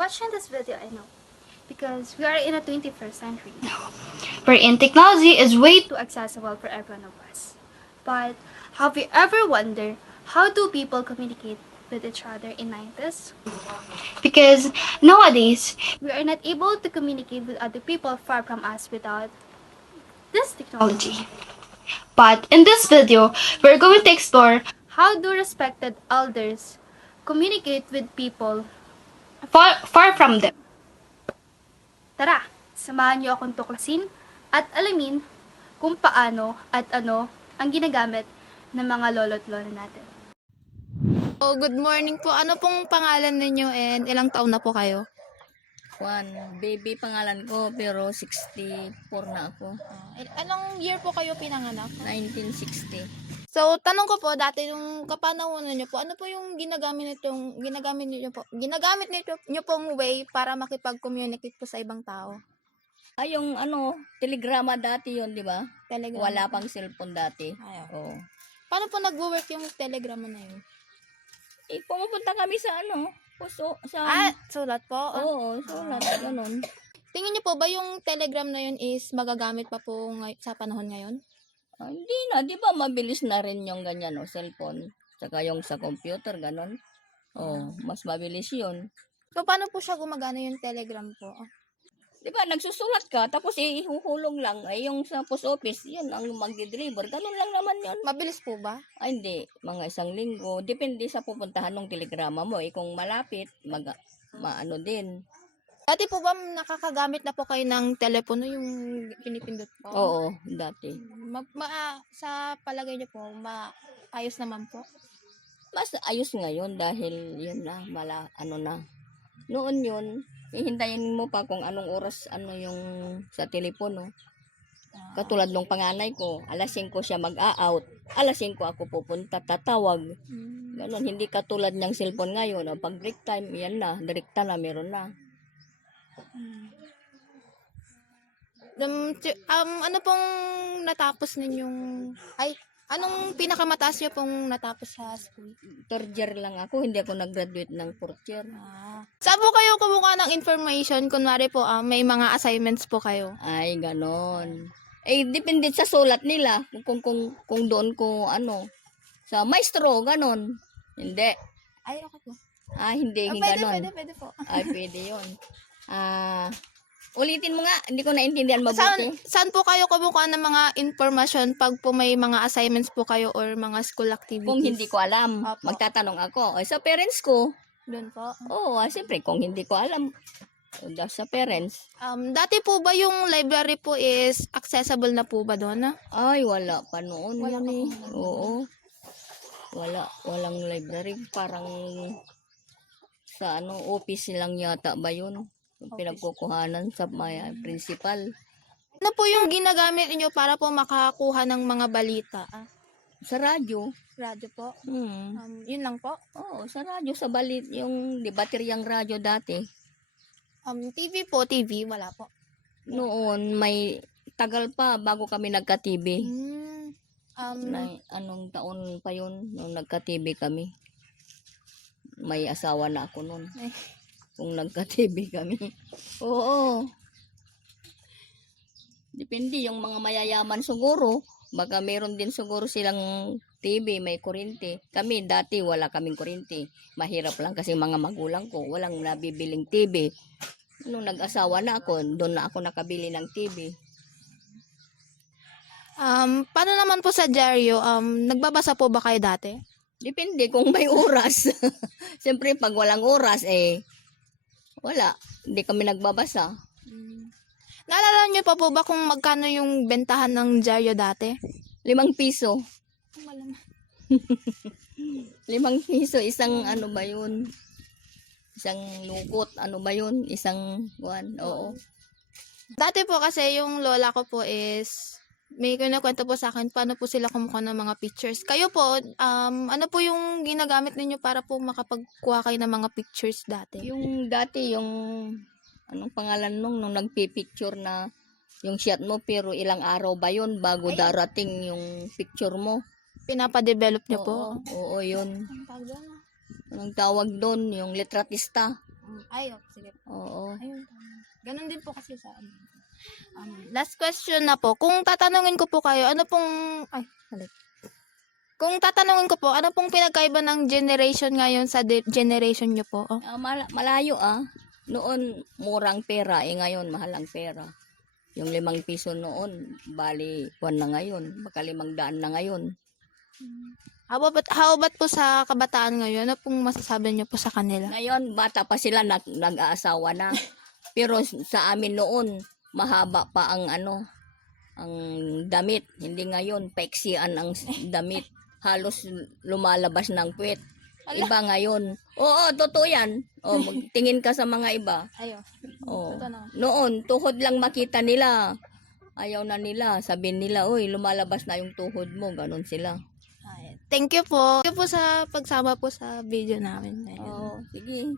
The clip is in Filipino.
watching this video, I know. Because we are in a 21st century Wherein technology is way too accessible for every one of us. But have you ever wondered how do people communicate with each other in 90s? because nowadays, We are not able to communicate with other people far from us without this technology. technology. But in this video, we're going to explore How do respected elders communicate with people? far from them. Tara, samahan niyo akong tuklasin at alamin kung paano at ano ang ginagamit ng mga lolo't lola natin. Oh, good morning po. Ano pong pangalan ninyo and ilang taon na po kayo? Juan, baby pangalan ko pero 64 na ako. Anong year po kayo pinanganak? 1960. So, tanong ko po, dati nung kapanahonan niyo po, ano po yung ginagamit niyo pong way para makipag-communicate po sa ibang tao? Ay, yung telegrama dati yon, di ba? Telegram. Wala pang cellphone dati. Ayaw. Oo. Paano po nag-work yung telegram na yun? Pumupunta kami sa puso, sa... Sulat po. Oo, sulat, ganun. Tingin niyo po ba yung telegram na yun is magagamit pa po sa panahon ngayon? Hindi na, di ba mabilis na rin yung ganyan, cellphone. Saka yung sa computer, ganun. Mas mabilis yun. So, paano po siya gumagana yung telegram po? Di ba, nagsusulat ka, tapos ihuhulog lang. Ay, yung sa post office, yun ang magdi-deliver. Ganun lang naman yun. Mabilis po ba? Ay, hindi. Mga 1 linggo. Depende sa pupuntahan ng telegrama mo. Kung malapit, maano din. Dati po ba nakakagamit na po kayo ng telepono yung pinipindot po? Oo, dati. Sa palagay niyo po, ayos naman po? Mas ayos ngayon dahil yun na, na. Noon yun, hihintayin mo pa kung anong oras, yung sa telepono. Katulad nung panganay ko, alas 5 siya mag-a-out. Alas 5 ako pupunta, tatawag. Ganon, hindi katulad ng cellphone ngayon. Pag break time, yan na, direkta na, meron na. Ano pong natapos ninyong, anong pinakamataas niyo pong natapos sa school? 3rd year lang ako, hindi ako nag-graduate ng 4th year. Saan po kayo kumuha ng information? Kunwari po, may mga assignments po kayo. Ay, ganon. Depende sa sulat nila. Kung doon ko, sa maestro, ganon. Hindi. Ay, okay po. Hindi, ganon. Pwede po. Ay, pwede yun. Ulitin mo nga, hindi ko naintindihan mabuti. Saan po kayo kumukuha ng mga information pag po may mga assignments po kayo or mga school activities? Kung hindi ko alam, Opo. magtatanong ako. Sa parents ko, Doon po. siyempre, kung hindi ko alam, sa parents. Dati po ba yung library po is accessible na po ba doon? Ay, wala pa noon. Wala Wala pa yun po. Oo. Walang library. Parang sa office lang yata ba yun? Pinagkukuhanan sa principal. Ano po yung ginagamit niyo para po makakuha ng mga balita? Sa radyo. Radyo po? Yun lang po? Oo, sa radyo, sa balit, yung bateryang radyo dati. TV po, TV, wala po. Noon, may tagal pa bago kami nagka-TV. Anong taon pa yun nung nagka-TV kami? May asawa na ako noon. Kung nagka-TV kami. Oo. Depende, yung mga mayayaman siguro, baka meron din siguro silang TV, may kuryente. Kami dati wala kaming kuryente. Mahirap lang kasi mga magulang ko, walang nabibiling TV. Nung nag-asawa na ako, doon na ako nakabili ng TV. Paano naman po sa dyaryo? Nagbabasa po ba kayo dati? Depende kung may oras. Siyempre, pag walang oras, wala. Hindi kami nagbabasa. Naalala niyo pa po ba kung magkano yung bentahan ng dyaryo dati? 5 piso. 5 piso, isang ba yun? Isang lukot, ba yun? Isang buwan, oo. Dati po kasi yung lola ko po is, may kinakwento po sa akin paano po sila kumuha ng mga pictures. Kayo po, ano po yung ginagamit ninyo para po makapagkuha kayo ng mga pictures dati? Yung dati, anong pangalan nung nagpipicture na yung shot mo, pero ilang araw ba yun bago darating yung picture mo? Pinapadevelop niyo po? Oo, yun. Anong tawag doon? Yung litratista. Ay, sige po. Oo. Ayun. Ganun din po kasi sa ano. Last question na po. Kung tatanungin ko po kayo, ano pong... Ay, balik. Kung tatanungin ko po, ano pong pinagkaiba ng generation ngayon sa generation nyo po? Oh. Malayo Noon, murang pera. Ngayon, mahal ang pera. Yung 5 piso noon, bali, 1 na ngayon. Baka 500 na ngayon. How about po sa kabataan ngayon? Ano pong masasabi nyo po sa kanila? Ngayon, bata pa sila, nag-aasawa na. Pero sa amin noon, mahaba pa ang ang damit. Hindi ngayon, paiksian ang damit. Halos lumalabas ng puwet. Iba ngayon. Oo, totoo yan. Magtingin ka sa mga iba. Ayo. Oo. Ito na. Noon, tuhod lang makita nila. Ayaw na nila. Sabihin nila, uy, lumalabas na yung tuhod mo. Ganon sila. Thank you po. Thank you po sa pagsama po sa video namin. Oo, sige.